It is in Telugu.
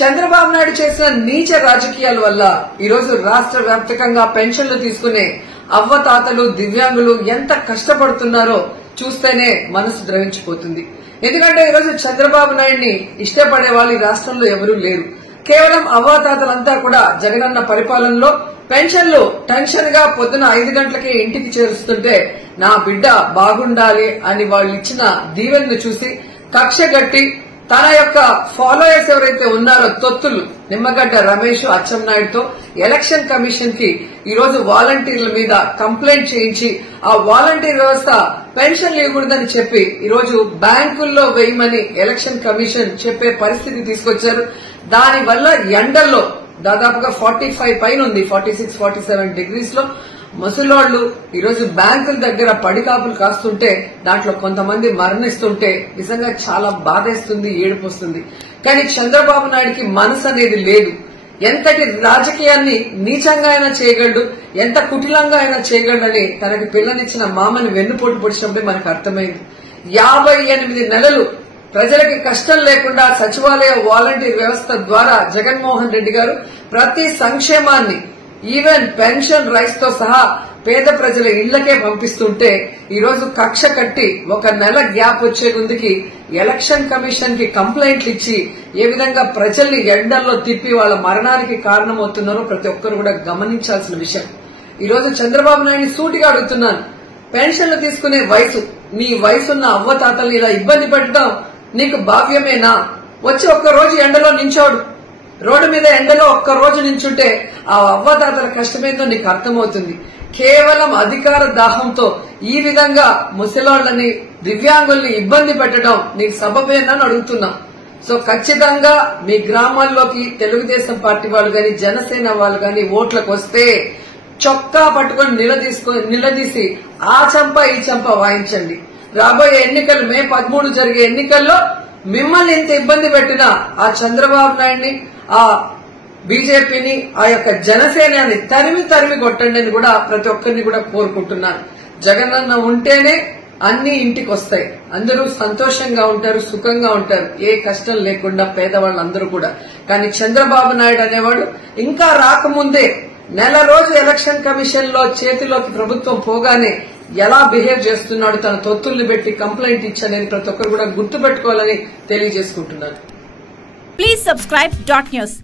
చంద్రబాబు నాయుడు చేసిన నీచ రాజకీయాల వల్ల ఈరోజు రాష్ట్ర వ్యాప్తంగా పెన్షన్లు తీసుకునే అవ్వతాతలు దివ్యాంగులు ఎంత కష్టపడుతున్నారో చూస్తేనే మనసు ద్రవించిపోతుంది. ఎందుకంటే ఈరోజు చంద్రబాబు నాయుడిని ఇష్టపడే వాళ్ళు ఈ రాష్ట్రంలో ఎవరూ లేరు. కేవలం అవ్వాతాతలంతా కూడా జగనన్న పరిపాలనలో పెన్షన్లు టెన్షన్ గా పొద్దున 5 గంటలకే ఇంటికి చేరుస్తుంటే నా బిడ్డ బాగుండాలి అని వాళ్ళు ఇచ్చిన దీవెనను చూసి కక్షగట్టి తన యొక్క ఫాలోయర్స్ ఎవరైతే ఉన్నారో తొత్తులు నిమ్మగడ్డ రమేష్ అచ్చెన్నాయుడుతో ఎలక్షన్ కమిషన్ కి ఈరోజు వాలంటీర్ల మీద కంప్లైంట్ చేయించి ఆ వాలంటీర్ వ్యవస్థ పెన్షన్లు ఇవ్వకూడదని చెప్పి ఈరోజు బ్యాంకుల్లో వేయమని ఎలక్షన్ కమిషన్ చెప్పే పరిస్థితి తీసుకొచ్చారు. దానివల్ల ఎండల్లో దాదాపుగా 45 పైన ఉంది, 46-47 డిగ్రీస్ లో ముసలోళ్లు ఈరోజు బ్యాంకుల దగ్గర పడికాపులు కాస్తుంటే దాంట్లో కొంతమంది మరణిస్తుంటే నిజంగా చాలా బాధేస్తుంది, ఏడుపు వస్తుంది. కానీ చంద్రబాబు నాయుడికి మనసు అనేది లేదు. ఎంతటి రాజకీయాన్ని నీచంగా అయినా చేయగలడు, ఎంత కుటిలంగా అయినా చేయగలడని తనకి పిల్లనిచ్చిన మామని వెన్నుపోటు పొడిచినప్పుడే మనకు అర్థమైంది. 58 నెలలు ప్రజలకి కష్టం లేకుండా సచివాలయ వాలంటీర్ వ్యవస్థ ద్వారా జగన్మోహన్ రెడ్డి గారు ప్రతి సంక్షేమాన్ని ఈవెన్ పెన్షన్ రైస్ తో సహా పేద ప్రజల ఇళ్లకే పంపిస్తుంటే ఈరోజు కక్ష కట్టి 1 నెల గ్యాప్ వచ్చే ముందుకి ఎలక్షన్ కమిషన్ కి కంప్లైంట్లు ఇచ్చి ఏ విధంగా ప్రజల్ని ఎండల్లో తిప్పి వాళ్ళ మరణానికి కారణమవుతున్నారో ప్రతి ఒక్కరు కూడా గమనించాల్సిన విషయం. ఈరోజు చంద్రబాబు నాయుడిని సూటిగా అడుగుతున్నాను, పెన్షన్లు తీసుకునే వయసు, నీ వయసున్న అవ్వతాతల్ని ఇలా ఇబ్బంది పెట్టడం నీకు భావ్యమేనా? వచ్చి 1 రోజు ఎండలో నించోడు, రోడ్డు మీద ఎండలో 1 రోజు నించుంటే ఆ అవ్వదాతల కష్టమేందో నీకు అర్థమవుతుంది. కేవలం అధికార దాహంతో ఈ విధంగా ముసలాళ్లని దివ్యాంగుల్ని ఇబ్బంది పెట్టడం నీకు సబబేనని అడుగుతున్నాం. సో ఖచ్చితంగా మీ గ్రామాల్లోకి తెలుగుదేశం పార్టీ వాళ్ళు గాని జనసేన వాళ్ళు గాని ఓట్లకు వస్తే చొక్కా పట్టుకుని నిలదీసి ఆ చంప ఈ చంప వాయించండి. రాబోయే ఎన్నికలు మే 13 జరిగే ఎన్నికల్లో మిమ్మల్ని ఇంత ఇబ్బంది పెట్టిన ఆ చంద్రబాబు నాయుడిని, ఆ బీజేపీని, ఆ యొక్క జనసేనని తరిమి కొట్టండి అని కూడా ప్రతి ఒక్కరిని కూడా కోరుకుంటున్నాను. జగనన్న ఉంటేనే అన్ని ఇంటికి వస్తాయి, అందరూ సంతోషంగా ఉంటారు, సుఖంగా ఉంటారు, ఏ కష్టం లేకుండా పేదవాళ్ళందరూ కూడా. కానీ చంద్రబాబు నాయుడు అనేవాడు ఇంకా రాకముందే నెల రోజు ఎలక్షన్ కమిషన్ లో చేతిలోకి ప్రభుత్వం పోగానే ఎలా బిహేవ్ చేస్తున్నాడు, తన తొత్తుల్ని పెట్టి కంప్లైంట్ ఇచ్చనేది ప్రతి ఒక్కరు కూడా గుర్తుపెట్టుకోవాలని తెలియజేసుకుంటున్నాను. Please subscribe .news.